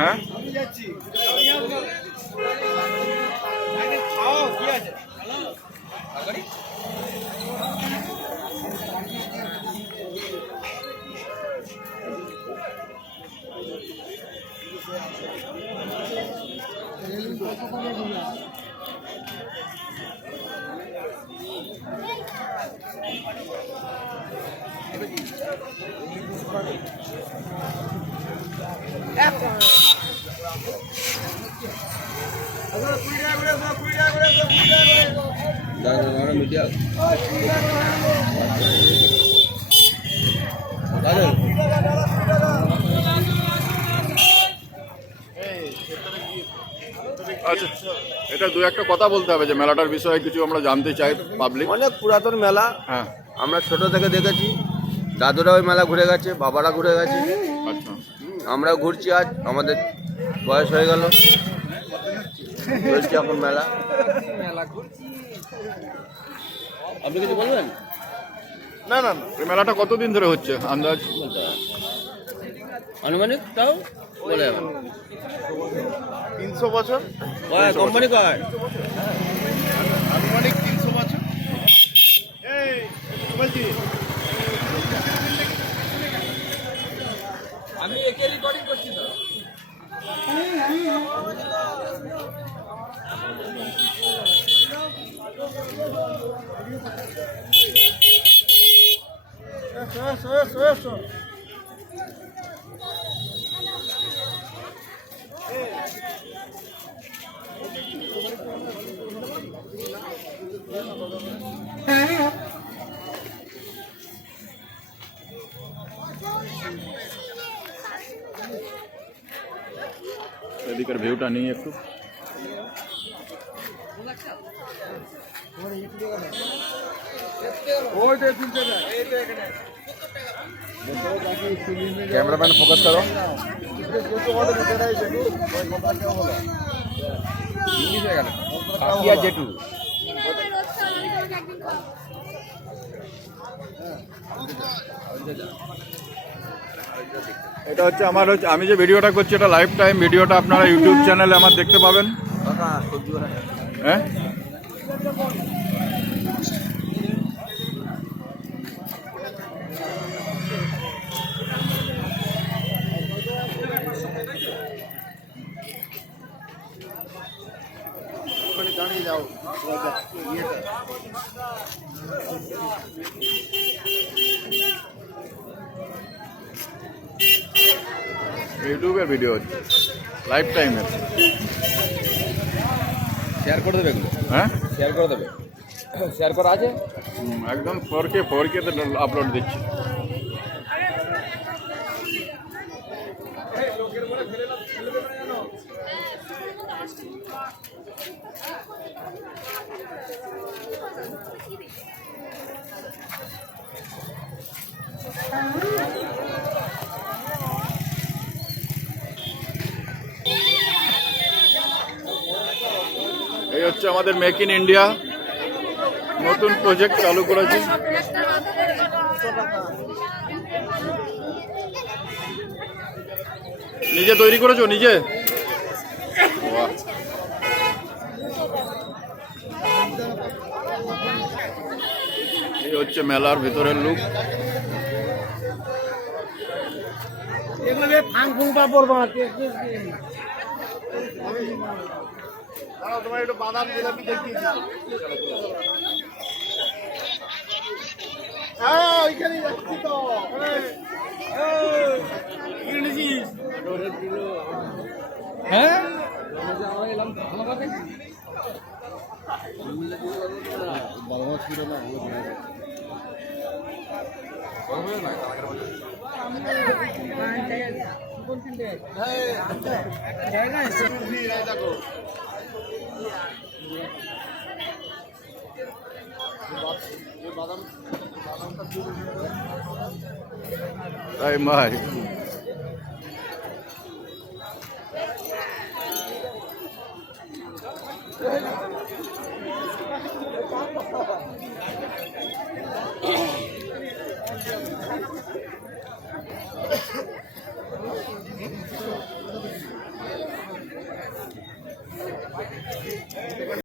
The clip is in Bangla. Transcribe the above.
হ্যাঁ মিডিয়া আচ্ছা, এটা দু একটা কথা বলতে হবে যে মেলাটার বিষয়ে কিছু আমরা জানতে চাই পাবলিক। অনেক পুরাতন মেলা। হ্যাঁ, আমরা ছোট থেকে দেখেছি, দাদুরা ওই মেলা ঘুরে গেছে, বাবারা ঘুরে গেছে, আচ্ছা আমরাও ঘুরছি। আজ আমাদের বয়স হয়ে গেল, চলছে এখন মেলা। আপনি কিছু বলবেন? না না না, এই মেলাটা কতদিন ধরে হচ্ছে আন্দাজ? আনুমানিক তাও বলে যাবেন। 300 বছর কোম্পানি কার্ড আনুমানিক 300 বছর। আমি একে রেকর্ডিং করছি তো। এদিকের ভিউটা নিয়ে একটু ক্যামেরাম্যান ফোকাস করো। জেঠু এটা হচ্ছে আমি যে ভিডিওটা করছি এটা লাইভ টাইম ভিডিওটা আপনারা ইউটিউব চ্যানেলে আমার দেখতে পাবেন। হ্যাঁ দাঁড়িয়ে যাও। ইউটিউবের ভিডিও হচ্ছে লাইভ টাইমের। শেয়ার করে দেবে এগুলো? হ্যাঁ শেয়ার করে দেবে? শেয়ার করা আছে একদম 4K তে আপলোড দিচ্ছি। এই হচ্ছে আমাদের মেক ইন ইন্ডিয়া নতুন প্রজেক্ট চালু করেছি। নিজে তৈরি করেছো? নিজে? এই হচ্ছে মেলার ভেতরের লুক। তোমার একটু বাদাম জিলাপি দেখিয়েছি। ওইখানে যাচ্ছি তো। হ্যাঁ তাই মাই